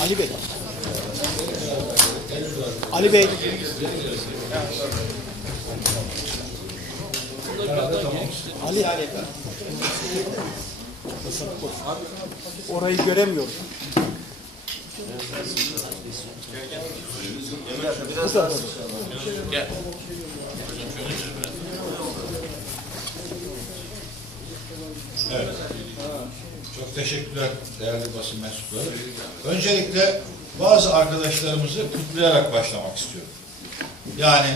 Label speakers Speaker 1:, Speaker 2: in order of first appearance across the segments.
Speaker 1: Ali Bey. Ali Bey. Ali. Orayı göremiyorum. Bu tarafa.
Speaker 2: Evet. Çok teşekkürler değerli basın mensupları. Öncelikle bazı arkadaşlarımızı kutlayarak başlamak istiyorum. Yani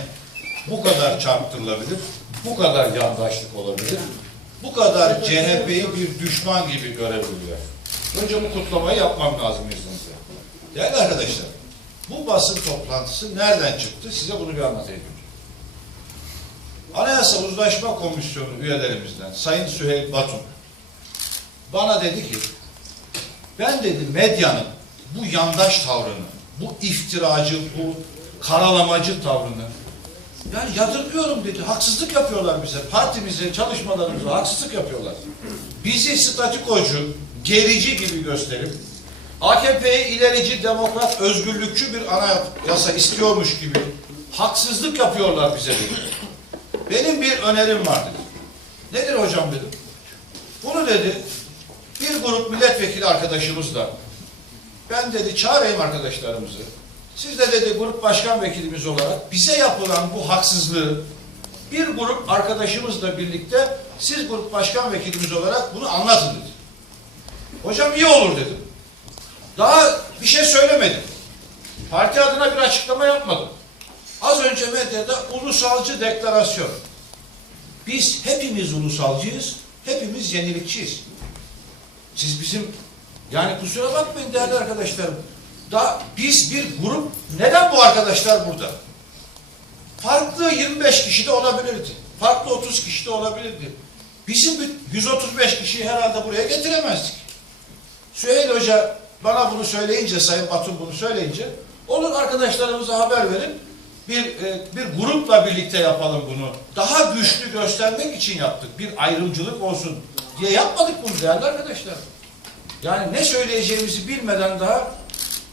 Speaker 2: bu kadar çarptırılabilir, bu kadar yandaşlık olabilir, bu kadar CHP'yi bir düşman gibi görebiliyor. Önce bu kutlamayı yapmam lazım izninizle. Değerli arkadaşlar, bu basın toplantısı nereden çıktı? Size bunu bir anlatayım. Anayasa Uzlaşma Komisyonu üyelerimizden Sayın Süheyl Batum bana dedi ki ben dedi medyanın bu yandaş tavrını, bu iftiracı, bu karalamacı tavrını yani yadırgıyorum dedi. Haksızlık yapıyorlar bize. Partimize, çalışmalarımıza haksızlık yapıyorlar. Bizi statikocu, gerici gibi gösterip AKP'yi ilerici, demokrat, özgürlükçü bir anayasa istiyormuş gibi haksızlık yapıyorlar bize dedi. Benim bir önerim var dedi. Nedir hocam dedim. Bunu dedi bir grup milletvekili arkadaşımızla ben dedi çağırayım arkadaşlarımızı. Siz de dedi grup başkan vekilimiz olarak bize yapılan bu haksızlığı bir grup arkadaşımızla birlikte siz grup başkan vekilimiz olarak bunu anlatın dedi. Hocam iyi olur dedim. Daha bir şey söylemedim. Parti adına bir açıklama yapmadım. Az önce medyada ulusalcı deklarasyon. Biz hepimiz ulusalcıyız, hepimiz yenilikçiyiz. Siz bizim yani kusura bakmayın değerli arkadaşlarım. Da biz bir grup neden bu arkadaşlar burada? Farklı 25 kişi de olabilirdi. Farklı 30 kişi de olabilirdi. Bizim bir 135 kişiyi herhalde buraya getiremezdik. Süheyl Hoca bana bunu söyleyince, Sayın Batum bunu söyleyince olur arkadaşlarımıza haber verin. Bir, e, bir grupla birlikte yapalım bunu. Daha güçlü göstermek için yaptık. Bir ayrımcılık olsun diye yapmadık bunu değerli arkadaşlar. Yani ne söyleyeceğimizi bilmeden daha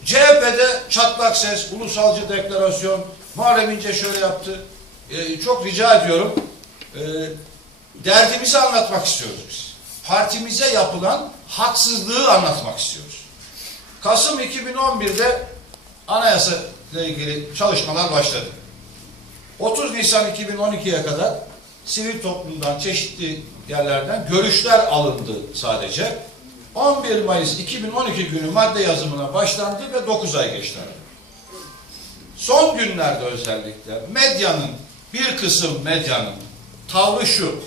Speaker 2: CHP'de çatlak ses, ulusalcı deklarasyon, Muharrem İnce şöyle yaptı. Ee, çok rica ediyorum. Ee, derdimizi anlatmak istiyoruz biz. Partimize yapılan haksızlığı anlatmak istiyoruz. Kasım 2011'de anayasa ile ilgili çalışmalar başladı. 30 Nisan 2012'ye kadar sivil toplumdan çeşitli yerlerden görüşler alındı sadece. 11 Mayıs 2012 günü madde yazımına başlandı ve 9 ay geçti. Son günlerde özellikle medyanın bir kısım medyanın tavrı şu.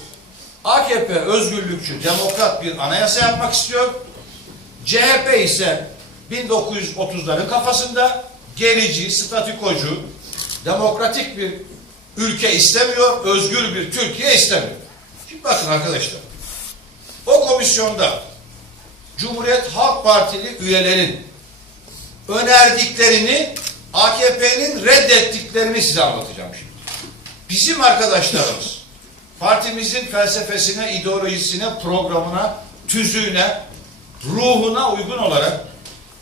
Speaker 2: AKP özgürlükçü, demokrat bir anayasa yapmak istiyor. CHP ise 1930'ların kafasında gerici, statikocu, demokratik bir ülke istemiyor, özgür bir Türkiye istemiyor. Şimdi bakın arkadaşlar. O komisyonda Cumhuriyet Halk Partili üyelerin önerdiklerini AKP'nin reddettiklerini size anlatacağım şimdi. Bizim arkadaşlarımız partimizin felsefesine, ideolojisine, programına, tüzüğüne, ruhuna uygun olarak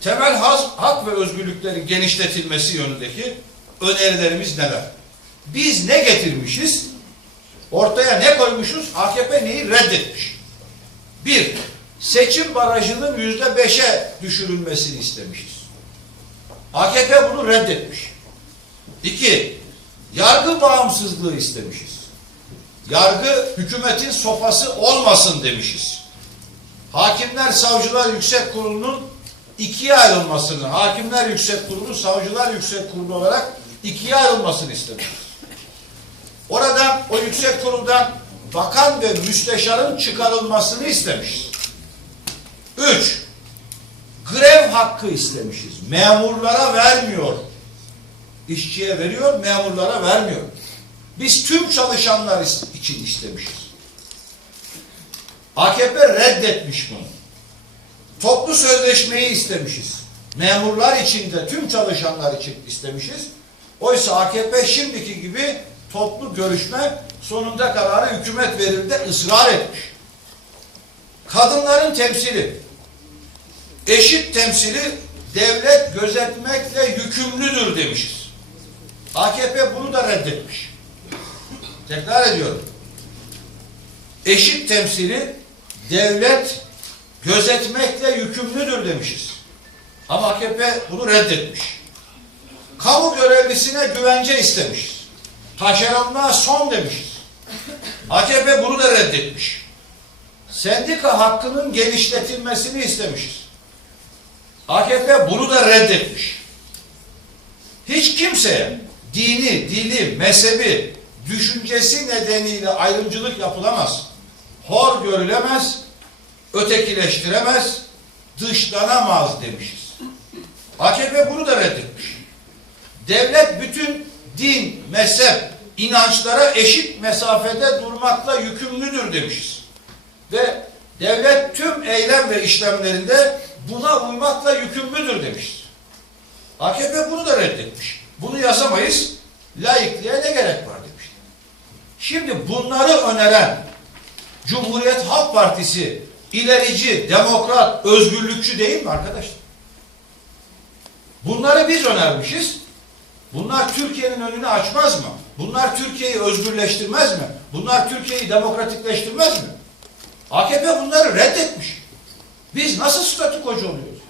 Speaker 2: temel hak ve özgürlüklerin genişletilmesi yönündeki önerilerimiz neler? Biz ne getirmişiz? Ortaya ne koymuşuz? AKP neyi reddetmiş? Bir, seçim barajının yüzde beşe düşürülmesini istemişiz. AKP bunu reddetmiş. İki, yargı bağımsızlığı istemişiz. Yargı hükümetin sofası olmasın demişiz. Hakimler Savcılar Yüksek Kurulu'nun ikiye ayrılmasını, Hakimler Yüksek Kurulu, Savcılar Yüksek Kurulu olarak ikiye ayrılmasını istemişiz. Oradan, o yüksek kuruldan bakan ve müsteşarın çıkarılmasını istemişiz. Üç, grev hakkı istemişiz. Memurlara vermiyor. İşçiye veriyor, memurlara vermiyor. Biz tüm çalışanlar için istemişiz. AKP reddetmiş bunu. Toplu sözleşmeyi istemişiz. Memurlar için de tüm çalışanlar için istemişiz. Oysa AKP şimdiki gibi toplu görüşme sonunda kararı hükümet verir de ısrar etmiş. Kadınların temsili, eşit temsili devlet gözetmekle yükümlüdür demişiz. AKP bunu da reddetmiş. Tekrar ediyorum. Eşit temsili devlet gözetmekle yükümlüdür demişiz. Ama AKP bunu reddetmiş. Kamu görevlisine güvence istemişiz. Taşeronluğa son demişiz. AKP bunu da reddetmiş. Sendika hakkının genişletilmesini istemişiz. AKP bunu da reddetmiş. Hiç kimseye dini, dili, mezhebi, düşüncesi nedeniyle ayrımcılık yapılamaz. Hor görülemez, ötekileştiremez, dışlanamaz demişiz. AKP bunu da reddetmiş. Devlet bütün din, mezhep, inançlara eşit mesafede durmakla yükümlüdür demişiz. Ve devlet tüm eylem ve işlemlerinde buna uymakla yükümlüdür demişiz. AKP bunu da reddetmiş. Bunu yazamayız. Laikliğe ne gerek var demiş. Şimdi bunları öneren Cumhuriyet Halk Partisi ilerici, demokrat, özgürlükçü değil mi arkadaşlar? Bunları biz önermişiz. Bunlar Türkiye'nin önünü açmaz mı? Bunlar Türkiye'yi özgürleştirmez mi? Bunlar Türkiye'yi demokratikleştirmez mi? AKP bunları reddetmiş. Biz nasıl statükocu oluyoruz?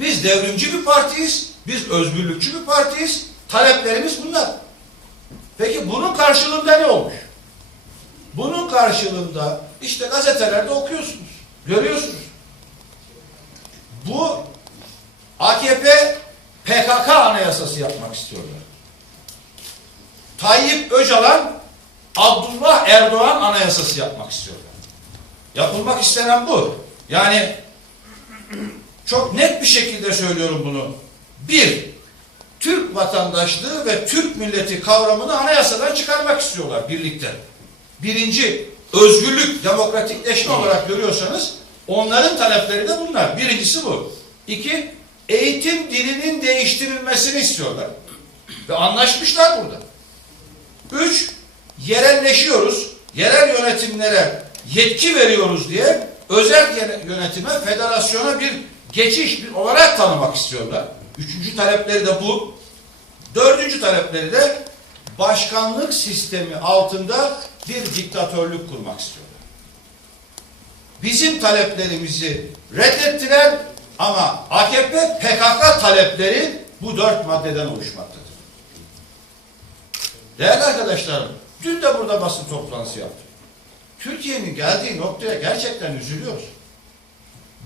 Speaker 2: Biz devrimci bir partiyiz. Biz özgürlükçü bir partiyiz. Taleplerimiz bunlar. Peki bunun karşılığında ne olmuş? Bunun karşılığında işte gazetelerde okuyorsunuz. Görüyorsunuz. Bu AKP PKK anayasası yapmak istiyorlar. Tayyip Öcalan Abdullah Erdoğan anayasası yapmak istiyorlar. Yapılmak istenen bu. Yani çok net bir şekilde söylüyorum bunu. Bir, Türk vatandaşlığı ve Türk milleti kavramını anayasadan çıkarmak istiyorlar birlikte. Birinci, özgürlük, demokratikleşme olarak görüyorsanız onların talepleri de bunlar. Birincisi bu. İki, eğitim dilinin değiştirilmesini istiyorlar. Ve anlaşmışlar burada. Üç, yerelleşiyoruz. Yerel yönetimlere yetki veriyoruz diye özel yönetime, federasyona bir geçiş bir olarak tanımak istiyorlar. Üçüncü talepleri de bu. Dördüncü talepleri de başkanlık sistemi altında bir diktatörlük kurmak istiyorlar. Bizim taleplerimizi reddettiler ama AKP PKK talepleri bu dört maddeden oluşmaktadır. Değerli arkadaşlarım, dün de burada basın toplantısı yaptım. Türkiye'nin geldiği noktaya gerçekten üzülüyoruz.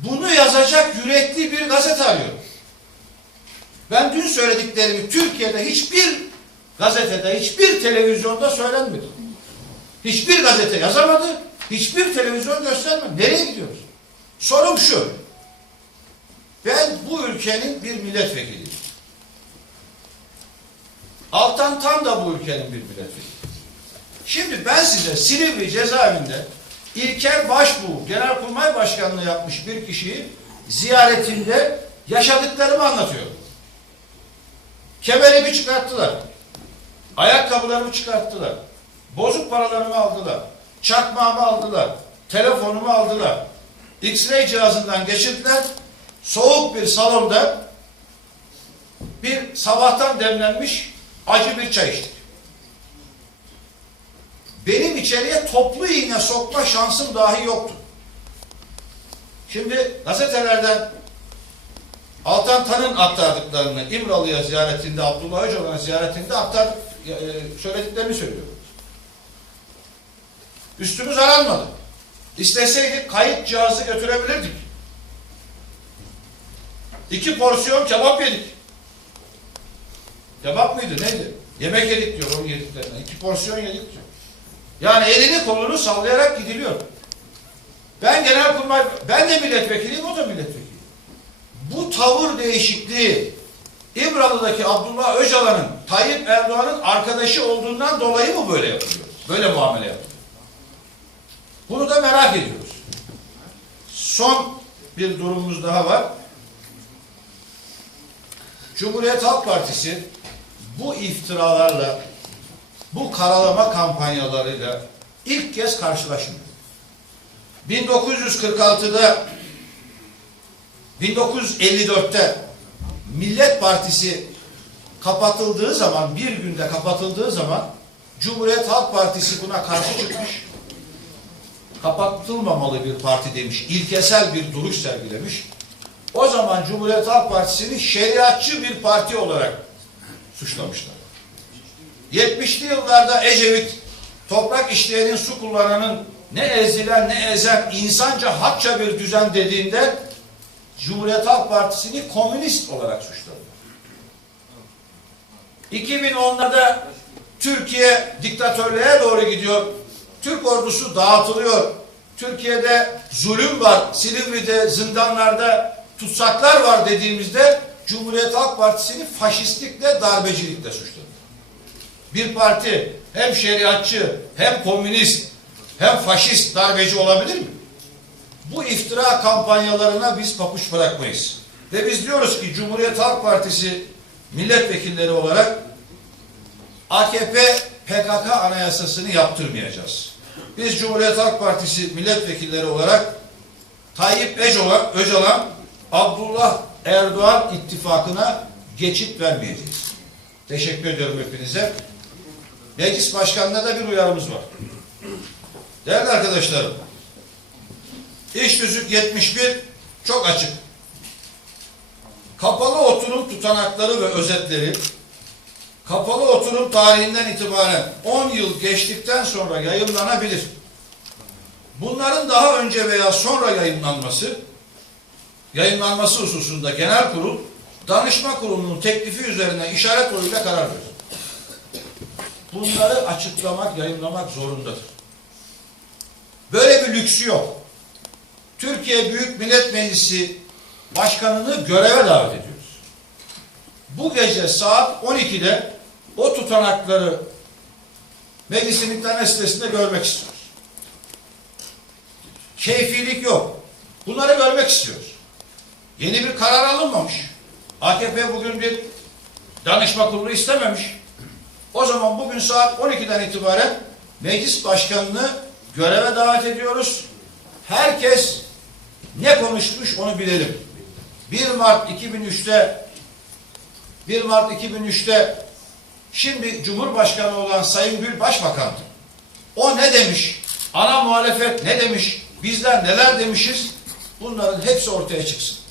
Speaker 2: Bunu yazacak yürekli bir gazete arıyorum. Ben dün söylediklerimi Türkiye'de hiçbir gazetede, hiçbir televizyonda söylenmedi. Hiçbir gazete yazamadı, hiçbir televizyon göstermedi. Nereye gidiyoruz? Sorum şu. Ben bu ülkenin bir milletvekiliyim. Altan Tam da bu ülkenin bir milletvekili. Şimdi ben size Silivri cezaevinde İlker Başbuğ Genelkurmay Başkanlığı yapmış bir kişiyi ziyaretinde yaşadıklarımı anlatıyorum. Kemerimi çıkarttılar. Ayakkabılarımı çıkarttılar. Bozuk paralarımı aldılar. Çakmağımı aldılar. Telefonumu aldılar. X-ray cihazından geçirdiler. Soğuk bir salonda bir sabahtan demlenmiş acı bir çay içtik. Benim içeriye toplu iğne sokma şansım dahi yoktu. Şimdi gazetelerden Altan Tan'ın aktardıklarını İmralı'ya ziyaretinde, Abdullah Öcalan'a ziyaretinde aktardık, e, söylediklerini söylüyorum. Üstümüz aranmadı. İsteseydik kayıt cihazı götürebilirdik. İki porsiyon kebap yedik. Kebap mıydı neydi? Yemek yedik diyor onun yediklerinden. İki porsiyon yedik diyor. Yani elini kolunu sallayarak gidiliyor. Ben genelkurmay, ben de milletvekiliyim, o da milletvekili. Bu tavır değişikliği İmralı'daki Abdullah Öcalan'ın Tayyip Erdoğan'ın arkadaşı olduğundan dolayı mı böyle yapılıyor? Böyle muamele yapılıyor. Bunu da merak ediyoruz. Son bir durumumuz daha var. Cumhuriyet Halk Partisi bu iftiralarla, bu karalama kampanyalarıyla ilk kez karşılaşmıyor. 1946'da 1954'te Millet Partisi kapatıldığı zaman, bir günde kapatıldığı zaman Cumhuriyet Halk Partisi buna karşı çıkmış. Kapatılmamalı bir parti demiş. İlkesel bir duruş sergilemiş. O zaman Cumhuriyet Halk Partisi'ni şeriatçı bir parti olarak suçlamışlar. 70'li yıllarda Ecevit toprak işleyenin su kullananın ne ezilen ne ezen insanca hakça bir düzen dediğinde Cumhuriyet Halk Partisi'ni komünist olarak suçladı. 2010'larda Türkiye diktatörlüğe doğru gidiyor. Türk ordusu dağıtılıyor. Türkiye'de zulüm var. Silivri'de, zindanlarda tutsaklar var dediğimizde Cumhuriyet Halk Partisi'ni faşistlikle, darbecilikle suçladı. Bir parti hem şeriatçı, hem komünist, hem faşist, darbeci olabilir mi? Bu iftira kampanyalarına biz papuç bırakmayız. Ve biz diyoruz ki Cumhuriyet Halk Partisi milletvekilleri olarak AKP PKK anayasasını yaptırmayacağız. Biz Cumhuriyet Halk Partisi milletvekilleri olarak Tayyip Öcalan, Öcalan Abdullah Erdoğan ittifakına geçit vermeyeceğiz. Teşekkür ediyorum hepinize. Meclis Başkanı'na da bir uyarımız var. Değerli arkadaşlarım, İş Tüzük 71 çok açık. Kapalı oturum tutanakları ve özetleri kapalı oturum tarihinden itibaren 10 yıl geçtikten sonra yayınlanabilir. Bunların daha önce veya sonra yayınlanması yayınlanması hususunda genel kurul danışma kurulunun teklifi üzerine işaret oyuyla karar verir. Bunları açıklamak, yayınlamak zorundadır. Böyle bir lüksü yok. Türkiye Büyük Millet Meclisi Başkanı'nı göreve davet ediyoruz. Bu gece saat 12'de o tutanakları meclisin internet sitesinde görmek istiyoruz. Keyfilik yok. Bunları görmek istiyoruz. Yeni bir karar alınmamış. AKP bugün bir danışma kurulu istememiş. O zaman bugün saat 12'den itibaren meclis başkanını göreve davet ediyoruz. Herkes ne konuşmuş onu bilelim. 1 Mart 2003'te 1 Mart 2003'te şimdi Cumhurbaşkanı olan Sayın Gül Başbakan'dı. O ne demiş? Ana muhalefet ne demiş? Bizler neler demişiz? Bunların hepsi ortaya çıksın.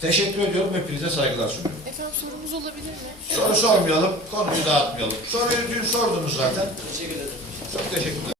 Speaker 2: Teşekkür ediyorum. Hepinize saygılar sunuyorum.
Speaker 3: Efendim sorumuz olabilir mi?
Speaker 2: Soru sormayalım, konuyu dağıtmayalım. Soruyu dün sordunuz zaten. Çok teşekkürler.